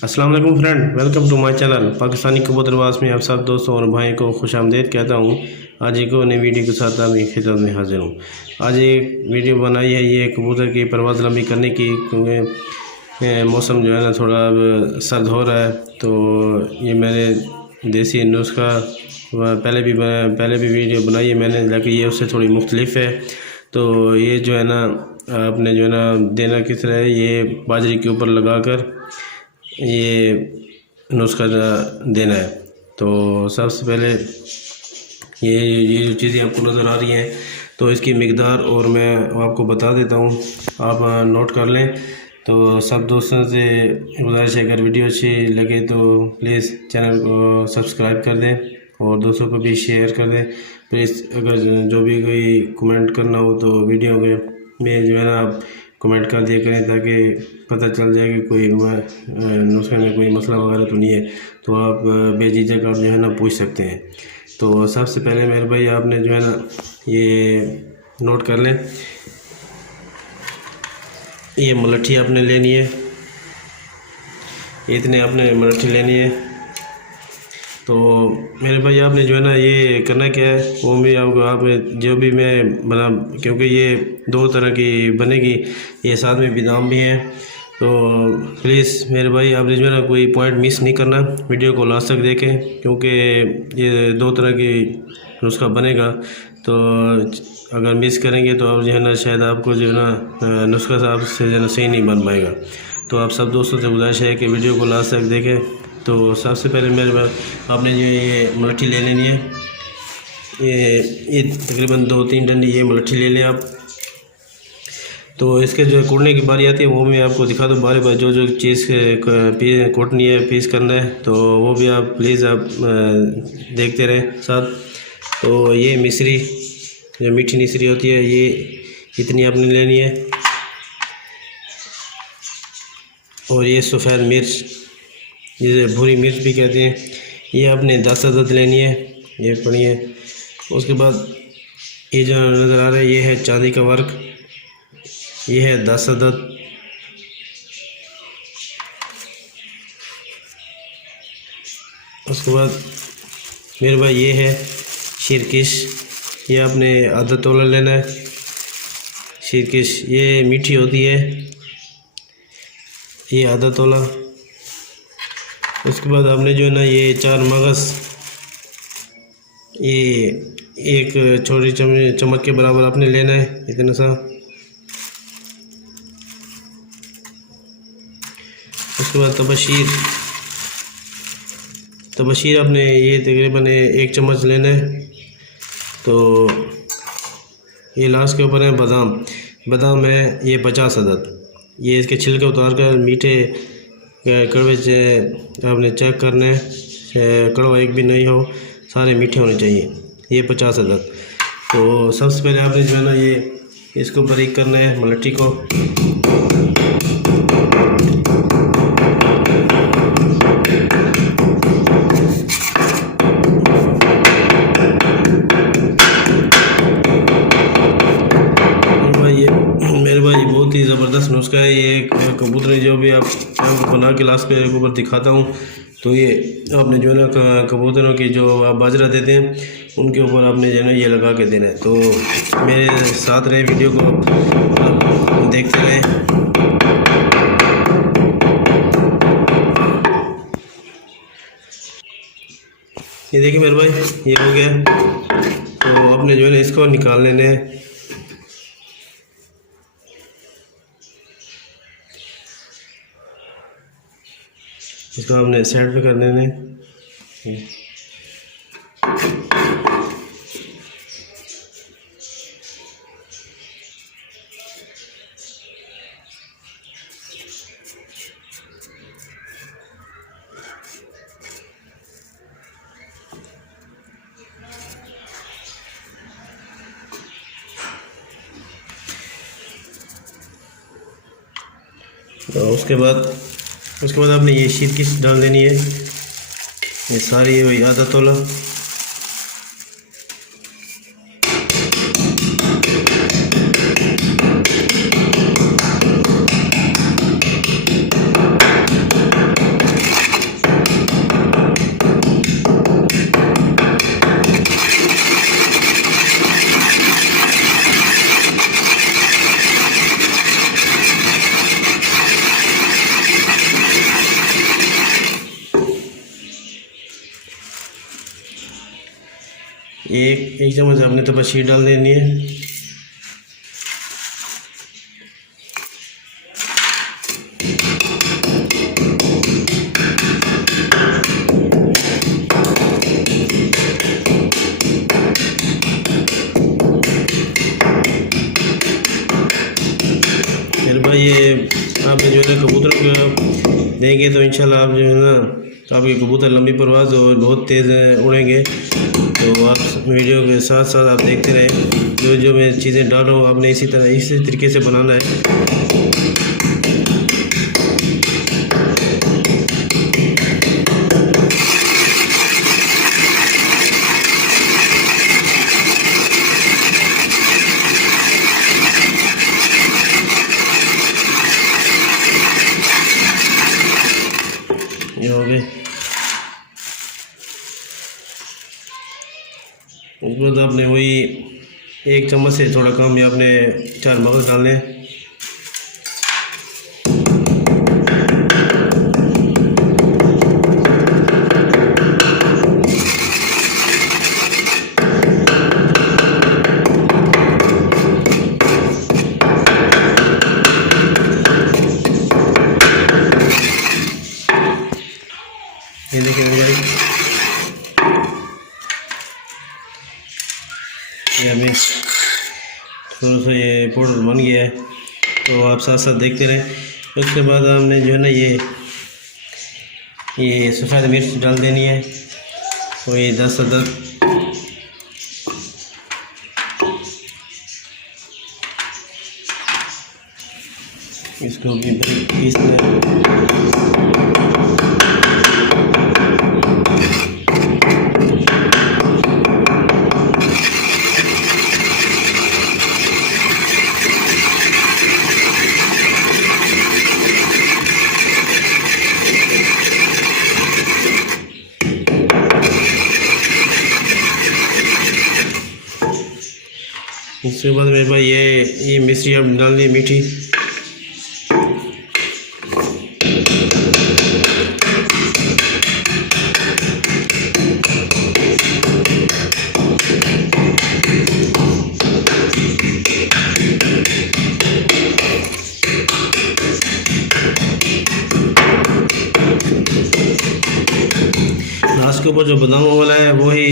अस्सलाम वालेकुम friend, welcome to my channel Pakistani कबूतरबाज में आप सब दोस्तों और भाई को खुश आमदीद कहता हूँ। आज एक और नई वीडियो के साथ आपकी खिदमत में हाजिर हूँ। आज एक वीडियो बनाई है ये कबूतर की परवाज़ लंबी करने की, क्योंकि मौसम जो है ना थोड़ा अब सर्द हो रहा है। तो ये मैंने देसी नुस्खा पहले भी वीडियो बनाई है मैंने, लेकिन ये उससे थोड़ी मुख्तलिफ है। तो ये जो है ना आपने जो है ना देना किस तरह है, ये बाजरे के ऊपर लगा कर ये नुस्खा देना है। तो सबसे पहले ये जो चीज़ें आपको नज़र आ रही हैं, तो इसकी मिकदार और मैं आपको बता देता हूँ, आप नोट कर लें। तो सब दोस्तों से गुजारिश है, अगर वीडियो अच्छी लगे तो प्लीज़ चैनल को सब्सक्राइब कर दें और दोस्तों को भी शेयर कर दें। प्लीज़ अगर जो भी कोई कमेंट करना हो तो वीडियो में जो है ना आप कमेंट कर दिया करें, ताकि पता चल जाए कि कोई नुस्खे में कोई मसला वगैरह तो नहीं है। तो आप बेझिझक आप जो है ना पूछ सकते हैं। तो सबसे पहले मेरे भाई आपने जो है ना ये नोट कर लें, ये मलट्ठी आपने लेनी है, इतने आपने मलट्ठी लेनी है। तो मेरे भाई आपने जो है ना ये करना क्या है, वो भी आपको आप जो भी मैं बना, क्योंकि ये दो तरह की बनेगी, ये साथ में बादाम भी हैं। तो प्लीज़ मेरे भाई आपने जो है ना कोई पॉइंट मिस नहीं करना, वीडियो को लास्ट तक देखें, क्योंकि ये दो तरह की नुस्खा बनेगा। तो अगर मिस करेंगे तो आप जो है ना शायद आपको जो है ना नुस्खा साहब से जो है ना सही नहीं बन पाएगा। तो आप सब दोस्तों से गुजारिश है कि वीडियो को लास्ट तक देखें। तो सबसे पहले मेरे आपने जो ये मलट्ठी ले लेनी है, ये तकरीबन 2-3 डंडी ये मलट्ठी ले लें आप। तो इसके जो कूटने की बारी आती है वो मैं आपको दिखा दूँ बारी बारी, जो चीज़ कूटनी है, पीस करना है, तो वो भी आप प्लीज़ आप देखते रहें साथ। तो ये मिश्री, जो मीठी मिश्री होती है, ये इतनी आपने लेनी है। और ये सफ़ेद मिर्च, जिसे भूरी मिर्च भी कहते हैं, ये आपने 10 अदद लेनी है, ये पढ़िए। उसके बाद ये जो नज़र आ रहा है ये है चांदी का वर्क, ये है 10 अदद। उसके बाद मेरे भाई ये है शीरकिश, ये आपने आधा तोला लेना है। शीरकिश ये मीठी होती है, ये आधा तोला। उसके बाद आपने जो है ना ये 4 मगज़, ये एक छोटी चम्मच के बराबर आपने लेना है, इतना सा। उसके बाद तबशीर आपने ये तकरीबन 1 चम्मच लेना है। तो ये लास्ट के ऊपर है बादाम है ये 50 अदद। ये इसके छिलके उतार कर मीठे कड़वे से आपने चेक करना है, कड़वा एक भी नहीं हो, सारे मीठे होने चाहिए। ये 50 अदद। तो सबसे पहले आपने जो है ना ये इसको बारीक करना है मलट्ठी को। मेरे भाई बहुत ही ज़बरदस्त नुस्खा है ये कबूतर, जो भी आप बना के लास्ट पे ऊपर दिखाता हूँ। तो ये आपने जो है ना कबूतरों की जो आप बाजरा देते हैं उनके ऊपर आपने जो है ना ये लगा के देना है। तो मेरे साथ रहे, वीडियो को देखते रहें। ये देखिए मेरे भाई ये हो गया। तो आपने जो है ना इसको निकाल लेना है। इसको आपने साइड पे कर देने। तो उसके बाद आपने ये शीरकिश डाल देनी है, ये सारी वही आधा तोला। एक चम्मच आपने तपस्वी डाल देनी है। फिर भाई ये आप जो है कबूतर को देंगे तो इंशाल्लाह आप जो है ना आपके कबूतर लंबी परवाज़ और बहुत तेज़ उड़ेंगे। तो आप वीडियो के साथ साथ आप देखते रहें, जो जो मैं चीज़ें डाल रहा हूँ आपने इसी तरीके से बनाना है। ये हो गए। उसके बाद आपने वही एक चम्मच से थोड़ा कम भी आपने 4 मगज़ डालने। ये देखिए भाई, ये अभी थोड़ा सा ये पाउडर बन गया है, तो आप साथ साथ देखते रहें। उसके बाद हमने जो है ना ये सफ़ेद मिर्च डाल देनी है, और ये 10 अदरक, इसको भी पीसना है। इसके बाद मेरे भाई ये मिश्री अब डालनी है मीठी। लास्ट के ऊपर जो बादामों वाला है वही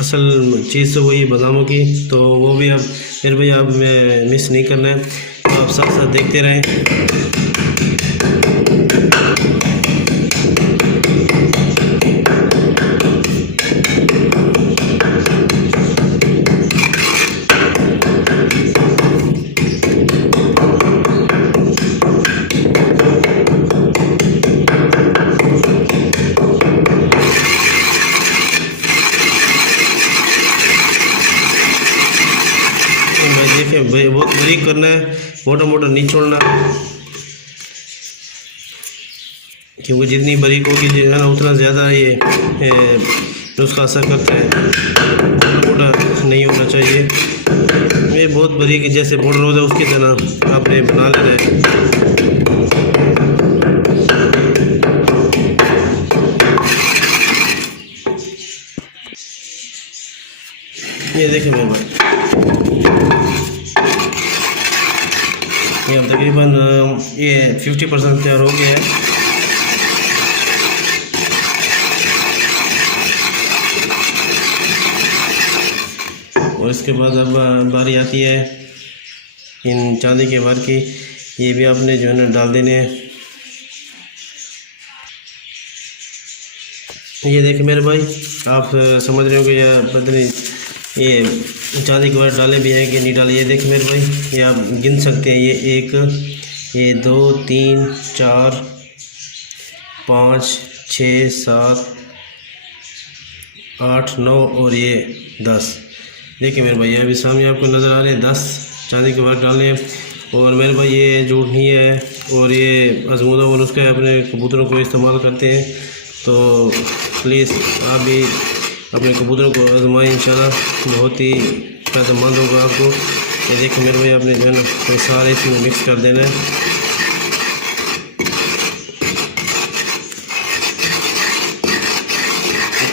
असल चीज़ तो वही बादामों की, तो वो भी आप फिर भाई आप मिस नहीं करना है, तो आप साथ साथ देखते रहें। देखिए बहुत बारीक करना है, मोटा मोटा नहीं छोड़ना, क्योंकि जितनी बारीक होगी जो है ना उतना ज़्यादा ये नुस्खा असर करता है। मोटा मोटा नहीं होना चाहिए, ये बहुत बारीक जैसे पाउडर होता है उसकी तरह आपने बना लेना है। ये देखिए मेरे भाई, ये अब तकरीबन ये 50% तैयार हो गया है। और इसके बाद अब बारी आती है इन चांदी के वार की, ये भी आपने जो है ना डाल देने हैं। ये देखिए मेरे भाई, आप समझ रहे हो कि या पता नहीं ये चांदी के वार डाले भी हैं कि नहीं डाले। ये देखिए मेरे भाई, ये आप गिन सकते हैं, ये 1, ये 2, 3, 4, 5, 6, 7, 8, 9 और ये 10। देखिए मेरे भाई, अभी सामने आपको नज़र आ रहे हैं 10 चांदी के वार डालने हैं। और मेरे भाई ये झूठ नहीं है, और ये आजमूदा वो नुस्खा अपने कबूतरों को इस्तेमाल करते हैं, तो प्लीज़ आप भी अपने कबूतरों को आजमाएं, इंशाल्लाह बहुत ही फ़ायदेमंद होगा आपको। ये देखिए मेरे भाई, आपने जो है ना तो सारे इसमें मिक्स कर देना है।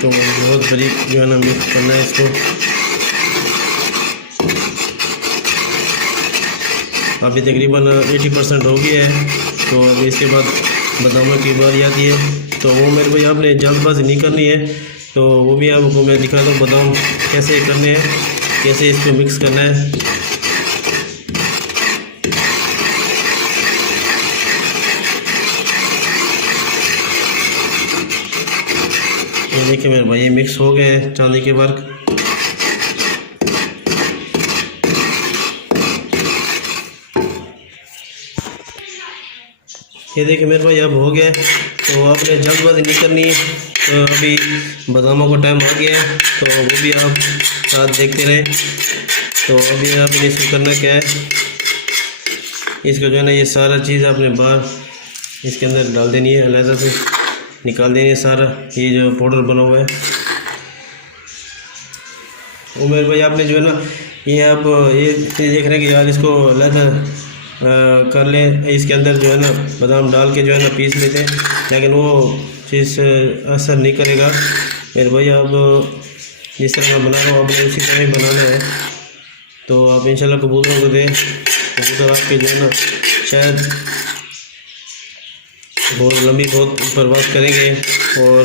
तो इसको बहुत बारीक जो है ना मिक्स करना है इसको। अभी तकरीबन 80% हो गया है। तो अभी इसके बाद बादामों की बारी आती है। तो वो मेरे भाई आपने जल्दबाजी नहीं करनी है। तो वो भी आपको मैं दिखाता हूँ बादाम कैसे करने हैं, कैसे इसको मिक्स करना है। ये देखिए मेरे भाई ये मिक्स हो गए हैं चांदी के वर्क। ये देखिए मेरे भाई अब हो गया। तो आपने जल्दबाजी नहीं करनी है। तो अभी बादामों का टाइम आ गया है, तो वो भी आप साथ देखते रहें। तो अभी आपने इसको करना क्या है, इसको जो है ना ये सारा चीज़ आपने बाहर इसके अंदर डाल देनी है, अलग से निकाल देनी है सारा ये जो पाउडर बना हुआ है। वो मेरे भाई आपने जो है ना ये आप ये देख रहे हैं कि यार इसको अलग कर लें, इसके अंदर जो है ना बादाम डाल के जो है ना पीस लेते हैं, लेकिन वो चीज़ असर नहीं करेगा मेरे भाई। आप जिस तरह मैं बना रहा हूँ आपने उसी तरह ही बनाना है। तो आप इंशाल्लाह कबूतरों को दें, कबूतर आपके जो है ना शायद बहुत लंबी बहुत परवाज़ करेंगे। और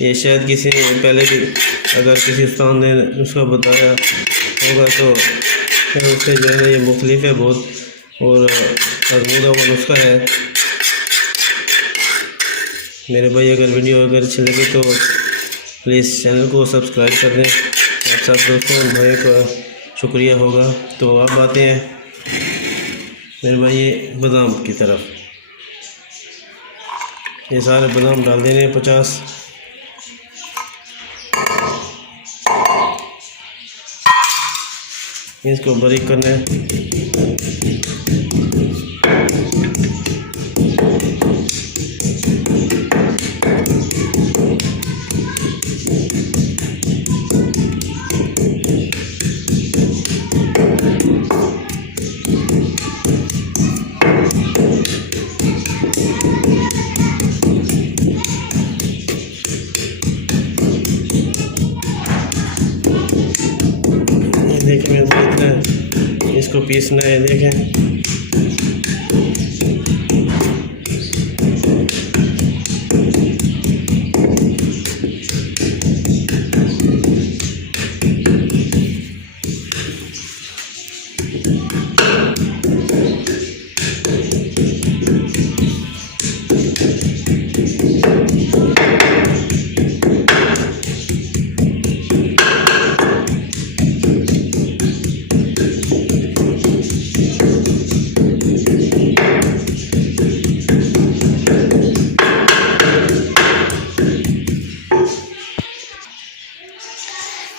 ये शायद किसी पहले भी अगर किसी उस्ताद ने उसका बताया होगा तो उससे जो है ना ये मुख्तलिफ है बहुत और आजमूदा हुआ नुस्खा है। मेरे भाई अगर वीडियो अगर अच्छी लगे तो प्लीज़ चैनल को सब्सक्राइब कर दें। आप सब दोस्तों और भाइयों का शुक्रिया होगा। तो अब आते हैं मेरे भाई ये बादाम की तरफ। ये सारे बादाम डाल देने 50। इसको बारीक करना है। देखिए इतना इसको पीसना है। देखें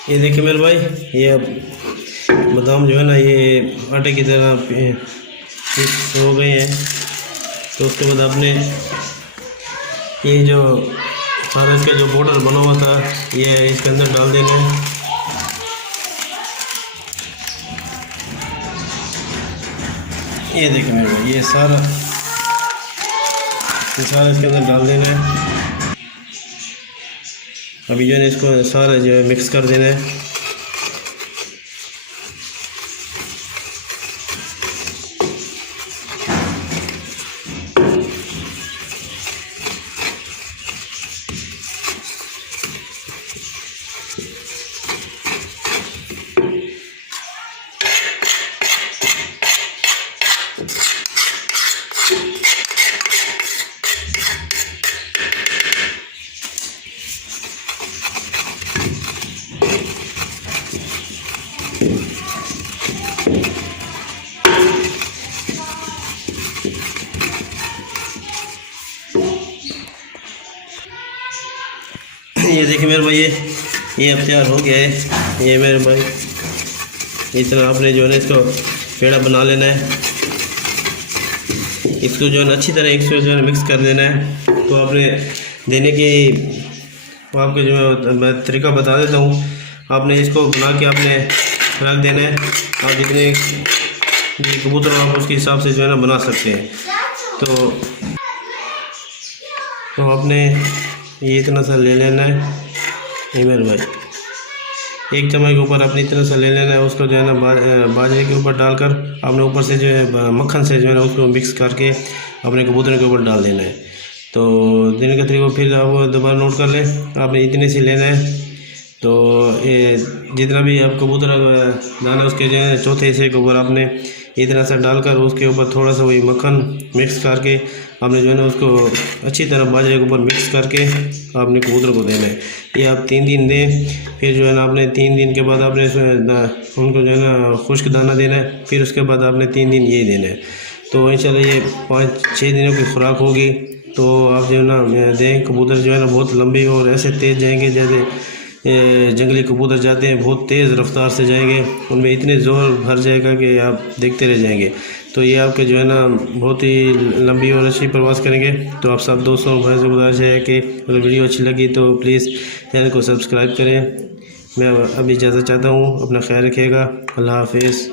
ये देखिए मेरे भाई ये अब बादाम जो है ना ये आटे की तरह मिक्स हो गए हैं। तो उसके बाद आपने ये जो सारा इसका जो पाउडर बना हुआ था ये इसके अंदर डाल देना है। ये देखिए मेरे भाई ये सारा इसके अंदर डाल देना है। अभी जो है इसको सारा जो है मिक्स कर देना है। ये देखिए मेरे भाई ये अब तैयार हो गया है। ये मेरे भाई इस तरह आपने जो है ना इसको पेड़ा बना लेना है। इसको जो है ना अच्छी तरह इसको जो है मिक्स कर देना है। तो आपने देने की आपके जो मैं तरीका बता देता हूँ। आपने इसको बना के आपने रख देना है। आप जितने कबूतर आप उसके हिसाब से जो है ना बना सकते हैं। तो आपने ये इतना सा ले लेना है मेरे भाई, 1 चम्मच के ऊपर अपनी तरह से ले लेना है। उसको जो है ना बाजरे के ऊपर डालकर आपने ऊपर से जो है मक्खन से जो है ना उसको मिक्स करके अपने कबूतर के ऊपर डाल देना है। तो देने का तरीका फिर आप दोबारा नोट कर लें, आपने इतने से लेना है। तो ये जितना भी आप कबूतर दाना उसके जो है चौथे हिस्से के ऊपर आपने इतना सा डालकर उसके ऊपर थोड़ा सा वही मक्खन मिक्स करके आपने जो है ना उसको अच्छी तरह बाजरे के ऊपर मिक्स करके आपने कबूतर को देना है। ये आप 3 दिन दें, फिर जो है ना आपने 3 दिन के बाद आपने उनको जो है ना खुश्क दाना देना है, फिर उसके बाद आपने 3 दिन ये देना है। तो इंशाल्लाह ये 5-6 दिनों की खुराक होगी। तो आप जो है ना दें, कबूतर जो है ना बहुत लंबी और ऐसे तेज़ जाएंगे जैसे जंगली कबूतर जाते हैं, बहुत तेज़ रफ्तार से जाएंगे, उनमें इतने ज़ोर भर जाएगा कि आप देखते रह जाएंगे। तो ये आपके जो है ना बहुत ही लंबी और अच्छी प्रवास करेंगे। तो आप सब दोस्तों भाई से गुजारिश है कि अगर वीडियो अच्छी लगी तो प्लीज़ चैनल को सब्सक्राइब करें। मैं अभी इजाज़त चाहता हूँ, अपना ख्याल रखिएगा। अल्लाह हाफिज़।